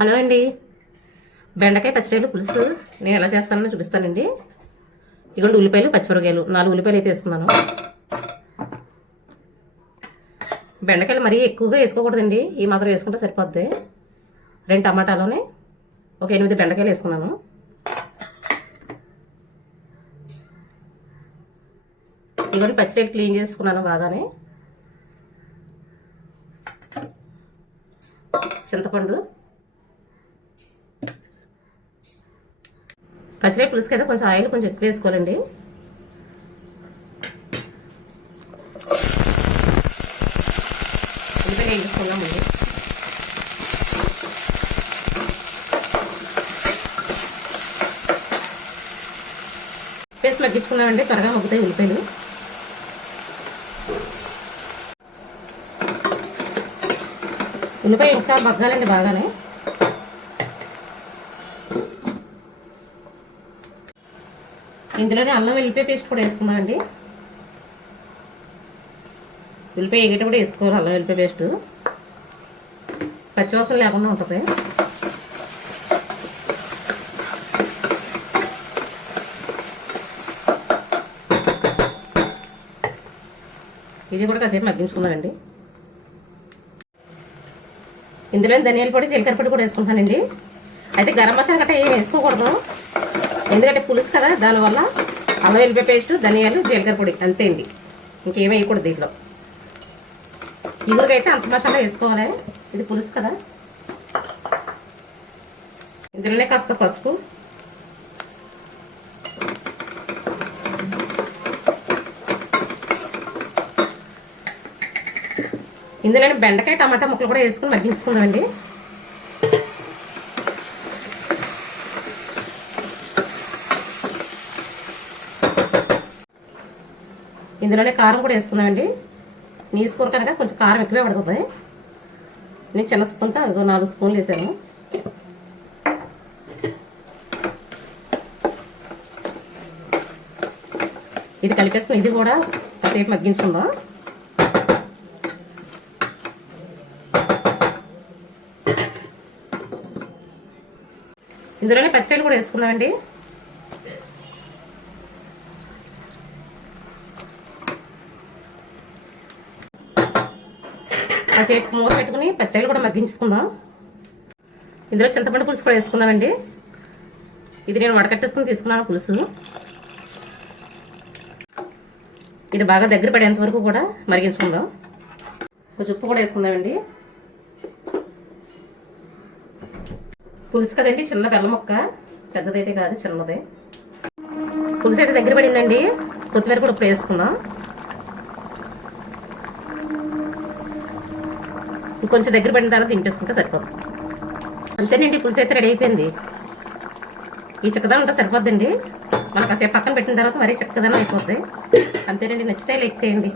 Hello అండి. బెండకాయ పచ్చిరాయలు పులుసు. నేను ఎలా చేస్తానో చూపిస్తానండి. ఇగోండి ఉల్లిపాయలు పచ్చిమిరకాయలు నాలుగు ఉల్లిపాయలు అయితే వేసుకున్నాను. బెండకాయలు మరీ ఎక్కువగా వేసుకోకూడదండి. ఈ మాత్రం వేసుకుంటే సరిపోద్ది. రెండు టమాటాలోనే ఒక ఎనిమిది బెండకాయలు వేసుకున్నాను. ఇవన్నీ పచ్చిరొయ్యలు క్లీన్ చేసుకున్నాను బాగానే. చింతపండు. పచ్చిరే పులుసుకి కదా కొంచెం ఆయిల్ కొంచెం ఎక్కువ వేసుకోవాలండి. ఉల్లిపాయలు వేసుకుందామండి వేసి మగ్గించుకున్నామండి త్వరగా మగ్గుతాయి ఉల్లిపాయలు. ఉల్లిపాయ ఇంకా మగ్గాలండి బాగానే. ఇందులోనే అల్లం వెల్లిపాయ పేస్ట్ కూడా వేసుకుందామండి ఉల్లిపాయ ఎగేటప్పుడు వేసుకోవాలి అల్లం వెల్లిపాయ పేస్ట్. పచ్చివాసన లేకుండా ఉంటుంది. ఇది కూడా కాసేపు మగ్గించుకుందామండి. ఇందులో ధనియాల పొడి జీలకర్ర పొడి కూడా వేసుకుంటానండి అయితే గరం మసాలా గట్రా ఏం వేసుకోకూడదు. ఎందుకంటే పులుసు కదా దానివల్ల అల్లం వెల్లిపాయ పేస్ట్ ధనియాలు జీలకర్ర పొడి అంతే అండి. ఇంకేం వేయకూడదు దీంట్లో. ఇగురికైతే అంత మసాలా వేసుకోవాలి. ఇది పులుసు కదా. ఇందులోనే కాస్త పసుపు. ఇందులోనే బెండకాయ టమాటా ముక్కలు కూడా వేసుకుని మగ్గించుకుందామండి. ఇందులోనే కారం కూడా వేసుకున్నామండి నీ స్పూన్ కనుక కొంచెం కారం ఎక్కువే పడుతుంది నేను చిన్న స్పూన్తో అదో నాలుగు స్పూన్లు వేసాను. ఇది కలిపేసుకుని ఇది కూడా కాసేపు మగ్గించుకుందాం. ఇందులోనే పచ్చిరొయ్యలు కూడా వేసుకుందామండి. కాసేపు మూత పెట్టుకుని పచ్చిరొయ్యలు కూడా మగ్గించుకుందాం ఇందులో చింతపండు పులుసు కూడా వేసుకుందామండి. ఇది నేను వడకట్టేసుకుని తీసుకున్నాను పులుసు. ఇది బాగా దగ్గర పడేంత వరకు కూడా మరిగించుకుందాం. కొంచెం ఉప్పు కూడా వేసుకుందామండి. పులుసు కదండి చిన్న బెల్ల ముక్క. పెద్దదైతే కాదు చిన్నదే. పులుసు అయితే దగ్గర పడిందండి. కొత్తిమీర కూడా ఇప్పుడు వేసుకుందాం. ఇంకొంచెం దగ్గర పడిన తర్వాత దింపేసుకుంటే సరిపోతుంది అంతేనండి పులుసు అయితే రెడీ అయిపోయింది. ఈ చిక్కదనం ఉంటే సరిపోద్దండి. మనకు కాసేపు పక్కన పెట్టిన తర్వాత మరీ చిక్కదనం అయిపోద్ది. అంతేనండి నచ్చితే లైక్ చేయండి.